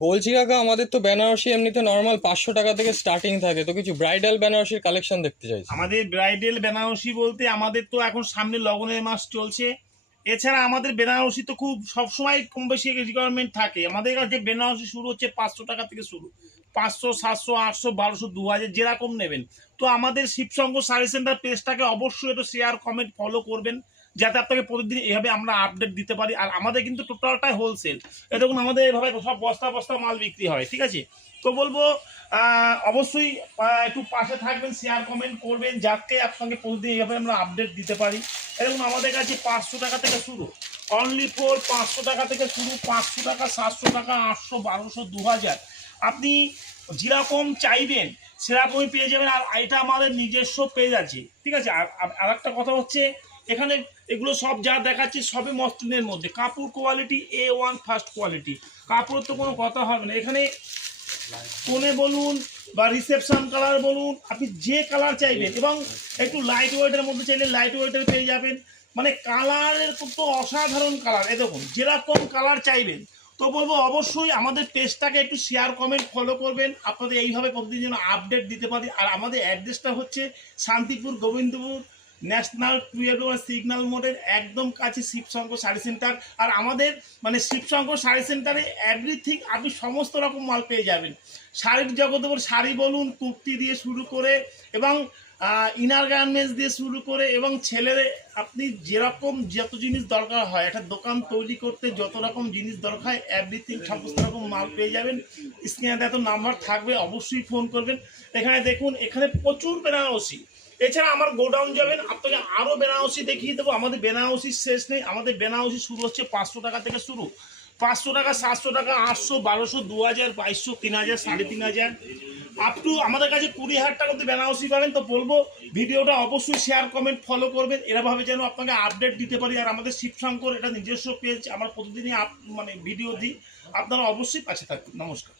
বলছি কাকা, আমাদের তো বেনারসি এমনিতে নর্মাল 500 টাকা থেকে স্টার্টিং থাকে, তো কিছু ব্রাইডাল বেনারসির কালেকশন দেখতে চাইছি। আমাদের ব্রাইডাল বেনারসি বলতে আমাদের তো এখন সামনে লগনের মাস চলছে। এছাড়া আমাদের বেনারসি তো খুব সবসময় কম বেশি রিকোয়ারমেন্ট থাকে। আমাদের কাছে বেনারসি শুরু হচ্ছে 500 টাকা থেকে শুরু, 500, 700, 800, 1200, 2000 যেরকম নেবেন। তো আমাদের শিবশঙ্খ শাড়ি সেন্টার পেজটাকে অবশ্যই একটু শেয়ার কমেন্ট ফলো করবেন, যাতে আপনাকে প্রতিদিন এভাবে আমরা আপডেট দিতে পারি। আর আমাদের কিন্তু টোটালটাই হোলসেল। এ দেখুন আমাদের এভাবে সব বস্তা বস্তা মাল বিক্রি হয়, ঠিক আছে? তো বলবো অবশ্যই একটু পাশে থাকবেন, শেয়ার কমেন্ট করবেন, যাতে আপনাকে প্রতিদিন এইভাবে আমরা আপডেট দিতে পারি। এরকম আমাদের কাছে 500 টাকা থেকে শুরু, অনলি ফোর 500 টাকা থেকে শুরু, 500 টাকা, 700 টাকা, 800, 1200, 2000। আপনি যেরকম চাইবেন সেরকমই পেয়ে যাবেন। আর এটা আমাদের নিজস্ব পেজ আছে, ঠিক আছে? আর একটা কথা হচ্ছে, এখানে এগুলো সব যা দেখাচ্ছি সবই মসলিনের মধ্যে, কাপড় কোয়ালিটি A1 ফার্স্ট কোয়ালিটি। কাপড়ের তো কোনো কথা হবে না। এখানে কোনে বলুন বা রিসেপশন কালার বলুন, আপনি যে কালার চাইবেন, এবং একটু লাইট ওয়েটের মধ্যে চাইলে লাইট ওয়েটের পেয়ে যাবেন। মানে কালারের তো অসাধারণ কালার, এ দেখুন যেরকম কালার চাইবেন। তো বলবো অবশ্যই আমাদের পেজটাকে একটু শেয়ার কমেন্ট ফলো করবেন, আপনাদের এইভাবে প্রতিদিন যেন আপডেট দিতে পারি। আর আমাদের অ্যাড্রেসটা হচ্ছে শান্তিপুর গোবিন্দপুর ন্যাশনাল সিগন্যাল মোড়ের একদম কাছে শিবশঙ্কর শাড়ি সেন্টার। আর আমাদের মানে শিবশঙ্কর শাড়ি সেন্টারে এভরিথিং, আপনি সমস্ত রকম মাল পেয়ে যাবেন। শাড়ির জগতে শাড়ি বলুন, কুর্তি দিয়ে শুরু করে, এবং ইনার গার্মেন্টস দিয়ে শুরু করে, এবং ছেলের আপনি যেরকম যত জিনিস দরকার হয় একটা দোকান তৈরি করতে, যত রকম জিনিস দরকার হয় এভরিথিং সমস্ত রকম মাল পেয়ে যাবেন। স্ক্রিনে এত নাম্বার থাকবে, অবশ্যই ফোন করবেন। এখানে দেখুন, এখানে প্রচুর বেনারসি। এছাড়া আমার গোডাউন যাবেন, আপনাকে আরও বেনারসি দেখিয়ে দেবো। আমাদের বেনারসির শেষ নেই। আমাদের বেনারসি শুরু হচ্ছে 500 টাকা থেকে শুরু, 500 টাকা, 700 টাকা, 800, 1200, 2000, 2200, 3000, 3500, আপ টু আমাদের কাছে 20,000 টাকা অব্দি বেনারসি পাবেন। তো বলবো ভিডিওটা অবশ্যই শেয়ার কমেন্ট ফলো করবেন, এরাভাবে যেন আপনাকে আপডেট দিতে পারি। আর আমাদের শিবশঙ্কর এটা নিজস্ব পেজ, আমরা প্রতিদিনই মানে ভিডিও দিই, আপনারা অবশ্যই পাশে থাকবেন। নমস্কার।